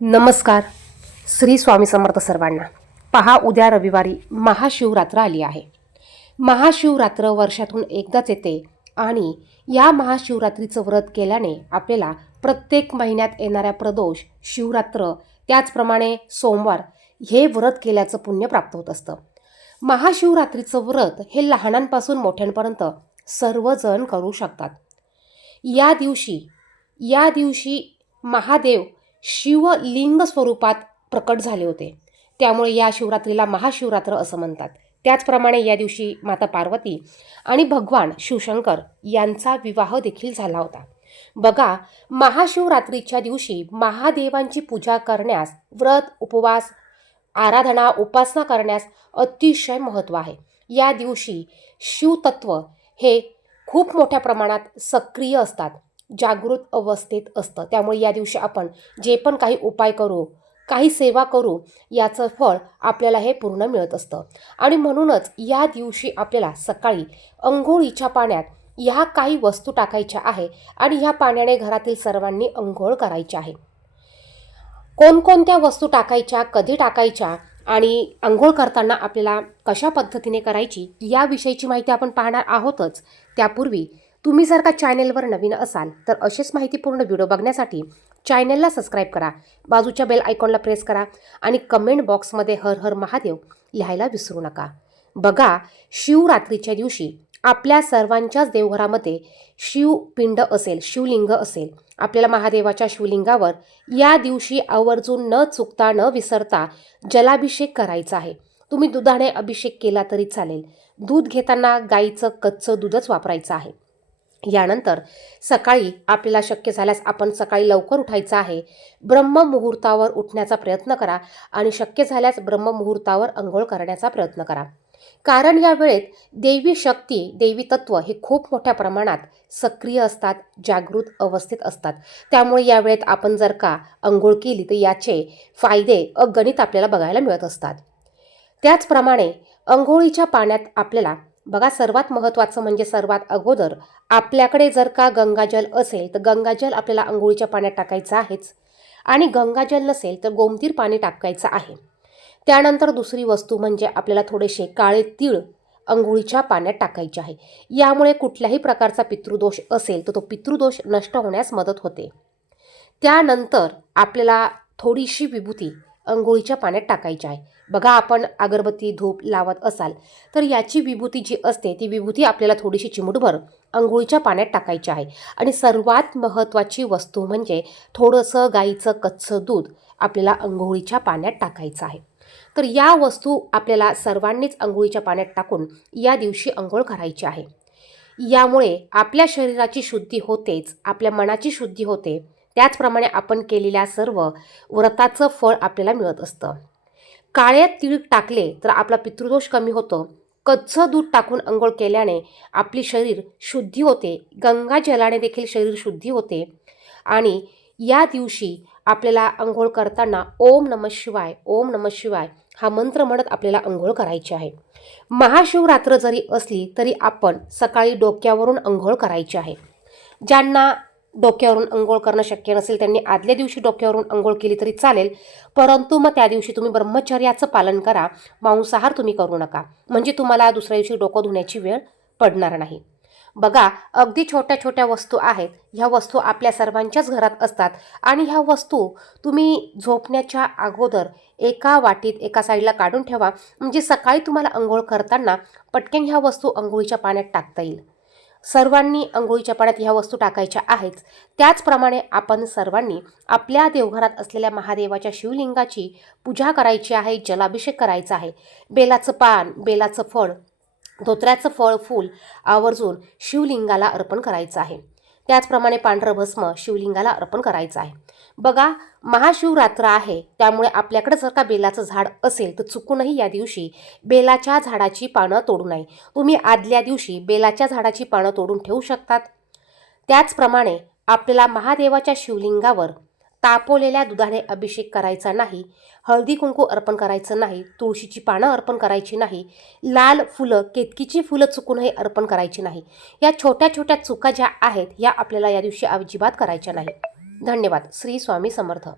नमस्कार. श्री स्वामी समर्थ सर्वांना. पहा उद्या रविवारी महाशिवरात्र आली आहे. महाशिवरात्र वर्षातून एकदाच येते आणि या महाशिवरात्रीचं व्रत केल्याने आपल्याला प्रत्येक महिन्यात येणाऱ्या प्रदोष शिवरात्र त्याचप्रमाणे सोमवार हे व्रत केल्याचं पुण्य प्राप्त होत असतं. महाशिवरात्रीचं व्रत हे लहानांपासून मोठ्यांपर्यंत सर्वजण करू शकतात. या दिवशी या दिवशी महादेव शिवलिंग स्वरूपात प्रकट झाले होते. त्यामुळे या शिवरात्रीला महाशिवरात्र असं म्हणतात. त्याचप्रमाणे या दिवशी माता पार्वती आणि भगवान शिवशंकर यांचा विवाह देखील झाला होता. बघा महाशिवरात्रीच्या दिवशी महादेवांची पूजा करण्यास व्रत उपवास आराधना उपासना करण्यास अतिशय महत्त्व आहे. या दिवशी शिवतत्व हे खूप मोठ्या प्रमाणात सक्रिय असतात. जागृत अवस्थेत असतं. त्यामुळे या दिवशी आपण जे पण काही उपाय करू काही सेवा करू याचं फळ आपल्याला हे पूर्ण मिळत असतं. आणि म्हणूनच या दिवशी आपल्याला सकाळी अंघोळीच्या पाण्यात ह्या काही वस्तू टाकायच्या आहे आणि ह्या पाण्याने घरातील सर्वांनी अंघोळ करायची आहे. कोणकोणत्या वस्तू टाकायच्या कधी टाकायच्या आणि अंघोळ करताना आपल्याला कशा पद्धतीने करायची याविषयीची माहिती आपण पाहणार आहोतच. त्यापूर्वी तुम्ही जर का चॅनेलवर नवीन असाल तर अशीच माहितीपूर्ण व्हिडिओ बघण्यासाठी चॅनेलला सबस्क्राईब करा बाजूच्या बेल आयकॉनला प्रेस करा आणि कमेंट बॉक्समध्ये हर हर महादेव लिहायला विसरू नका. बघा शिवरात्रीच्या दिवशी आपल्या सर्वांच्याच देवघरामध्ये शिवपिंड असेल शिवलिंग असेल आपल्याला महादेवाच्या शिवलिंगावर या दिवशी आवर्जून न चुकता न विसरता जलाभिषेक करायचा आहे. तुम्ही दुधाने अभिषेक केला तरी चालेल. दूध घेताना गाईचं कच्चं दूधच वापरायचं आहे. यानंतर सकाळी आपल्याला शक्य झाल्यास आपण सकाळी लवकर उठायचं आहे. ब्रह्ममुहूर्तावर उठण्याचा प्रयत्न करा आणि शक्य झाल्यास ब्रह्ममुहूर्तावर अंघोळ करण्याचा प्रयत्न करा. कारण या वेळेत देवी शक्ती देवी तत्व हे खूप मोठ्या प्रमाणात सक्रिय असतात जागृत अवस्थेत असतात. त्यामुळे या वेळेत आपण जर का अंघोळ केली तर याचे फायदे अगणित आपल्याला बघायला मिळत असतात. त्याचप्रमाणे अंघोळीच्या पाण्यात आपल्याला बघा सर्वात महत्त्वाचं म्हणजे सर्वात अगोदर आपल्याकडे जर का गंगाजल असेल तर गंगाजल आपल्याला आंघोळीच्या पाण्यात टाकायचं आहेच. आणि गंगाजल नसेल तर गोमतीर पाणी टाकायचं आहे. त्यानंतर दुसरी वस्तू म्हणजे आपल्याला थोडेसे काळे तीळ अंघोळीच्या पाण्यात टाकायचे आहे. यामुळे कुठल्याही प्रकारचा पितृदोष असेल तर तो पितृदोष नष्ट होण्यास मदत होते. त्यानंतर आपल्याला थोडीशी विभूती अंघोळीच्या पाण्यात टाकायची आहे. बघा आपण अगरबत्ती धूप लावत असाल तर याची विभूती जी असते ती विभूती आपल्याला थोडीशी चिमूटभर अंघोळीच्या पाण्यात टाकायची आहे. आणि सर्वात महत्त्वाची वस्तू म्हणजे थोडंसं गाईचं कच्चं दूध आपल्याला अंघोळीच्या पाण्यात टाकायचं आहे. तर या वस्तू आपल्याला सर्वांनीच अंघोळीच्या पाण्यात टाकून या दिवशी अंघोळ करायची आहे. यामुळे आपल्या शरीराची शुद्धी होतेच आपल्या मनाची शुद्धी होते. त्याचप्रमाणे आपण केलेल्या सर्व व्रताचं फळ आपल्याला मिळत असतं. काळे तीळ टाकले तर आपला पितृदोष कमी होतो. कच्चं दूध टाकून अंघोळ केल्याने आपली शरीर शुद्धी होते. गंगा जलाने देखील शरीर शुद्धी होते. आणि या दिवशी आपल्याला अंघोळ करताना ओम नम शिवाय ओम नम शिवाय हा मंत्र म्हणत आपल्याला अंघोळ करायची आहे. महाशिवरात्र जरी असली तरी आपण सकाळी डोक्यावरून अंघोळ करायची आहे. ज्यांना डोक्यावरून अंघोळ करणं शक्य नसेल त्यांनी आदल्या दिवशी डोक्यावरून अंघोळ केली तरी चालेल. परंतु मग त्या दिवशी तुम्ही ब्रह्मचर्याचं पालन करा. मांसाहार तुम्ही करू नका. म्हणजे तुम्हाला दुसऱ्या दिवशी डोकं धुण्याची वेळ पडणार नाही. बघा अगदी छोट्या छोट्या वस्तू आहेत. ह्या वस्तू आपल्या सर्वांच्याच घरात असतात. आणि ह्या वस्तू तुम्ही झोपण्याच्या अगोदर एका वाटीत एका साईडला काढून ठेवा. म्हणजे सकाळी तुम्हाला अंघोळ करताना पटकन ह्या वस्तू अंघोळीच्या पाण्यात टाकता येईल. सर्वांनी अंघोळीच्या पाण्यात ह्या वस्तू टाकायच्या आहेच त्याचप्रमाणे आपण सर्वांनी आपल्या देवघरात असलेल्या महादेवाच्या शिवलिंगाची पूजा करायची आहे जलाभिषेक करायचा आहे. बेलाचं पान बेलाचं फळ धोत्र्याचं फळ फूल आवर्जून शिवलिंगाला अर्पण करायचं आहे. त्याचप्रमाणे पांढरं भस्म शिवलिंगाला अर्पण करायचं आहे. बघा महाशिवरात्र आहे त्यामुळे आपल्याकडे जर का बेलाचं झाड असेल तर चुकूनही या दिवशी बेलाच्या झाडाची पानं तोडू नये. तुम्ही आदल्या दिवशी बेलाच्या झाडाची पानं तोडून ठेवू शकतात. त्याचप्रमाणे आपल्याला महादेवाच्या शिवलिंगावर तापवलेल्या दुधाने अभिषेक करायचा नाही हळदी कुंकू अर्पण करायचं नाही तुळशीची पानं अर्पण करायची नाही लाल फुलं केतकीची फुलं चुकूनही अर्पण करायची नाही. या छोट्या छोट्या चुका ज्या आहेत या आपल्याला या दिवशी अजिबात करायच्या नाही. धन्यवाद. श्री स्वामी समर्थ.